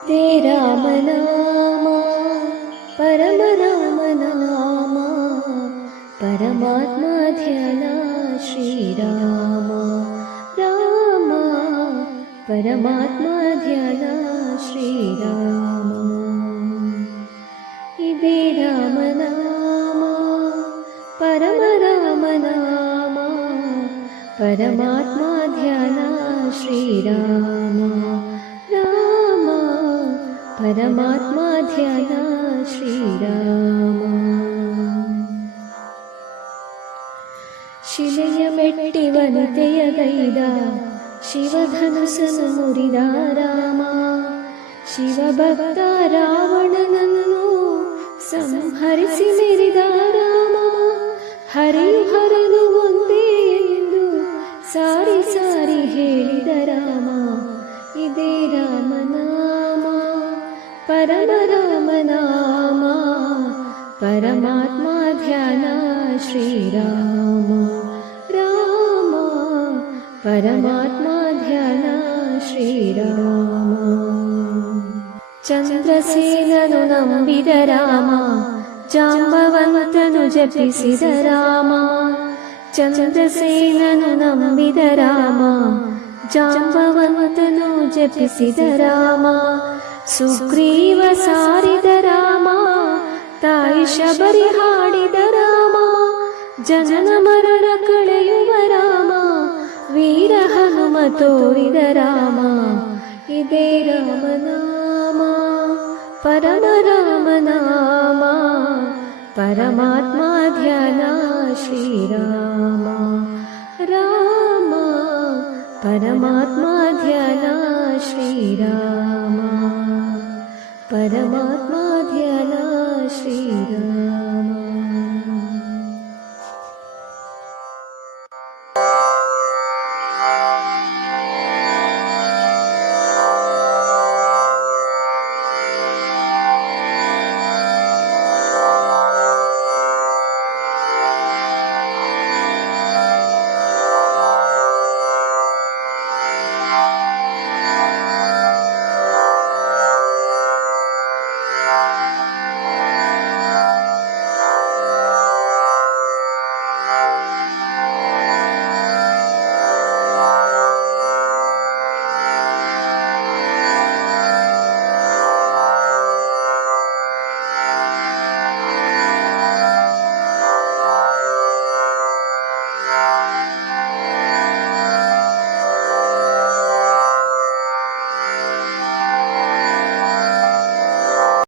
ते राम नाम परम राम नाम परमात्मा ध्याना श्रीराम राम परमात्मा ध्याना श्रीराम इदे राम नाम परम राम नाम परमात्मा ध्याना श्रीराम राम परमात्मा ध्याना श्रीराम ಶಿಲೆಯ ಮೆಟ್ಟಿ ವನಿತೆಯಗೈದ ಶಿವಧನುಸನು ಮುರಿದ ರಾಮ ಶಿವಭಕ್ತ ರಾವಣನನ್ನು ಸಂಹರಿಸಿ ಮೆರಿದ ರಾಮ ಹರಿಯು ಹರನು ಒಂದೇ ಎಂದು ಸಾರಿ ಸಾರಿ ಹೇಳಿದ ರಾಮ ಇದೇ ರಾಮನಾಮ ಪರಮ ರಾಮನಾಮ ಪರಮಾತ್ಮ ಧ್ಯಾನ ಶ್ರೀರಾಮ ರಾಮ ಪರಮಾತ್ಮ ಧ್ಯಾನ ಶ್ರೀರಾಮ ಚಂದ್ರಸೇನನು ನಂಬಿದ ರಾಮ ಜಾಂಬವಂತನು ಜಪಿಸಿದ ರಾಮ ಚಂದ್ರಸೇನನು ನಂಬಿದ ರಾಮ ಜಾಂಬವಂತನು ಜಪಿಸಿದ ರಾಮ ಸುಗ್ರೀವ ಸಾರಿದ ರಾಮ ತಾಯಿ ಶಬರಿ ಹಾಡಿದ ರಾಮ ಜನನ ಮರಣ ಕಳೆಯುವ ರಾಮ ವೀರ ಹನುಮ ತೋರಿದ ರಾಮ ಇದೇ ರಾಮನಾಮ ಪರಮ ರಾಮನಾಮ ಪರಮಾತ್ಮ ಧ್ಯಾನ ಶ್ರೀರಾಮ ರಾಮ ಪರಮಾತ್ಮ ಧ್ಯಾನ ಶ್ರೀರಾಮ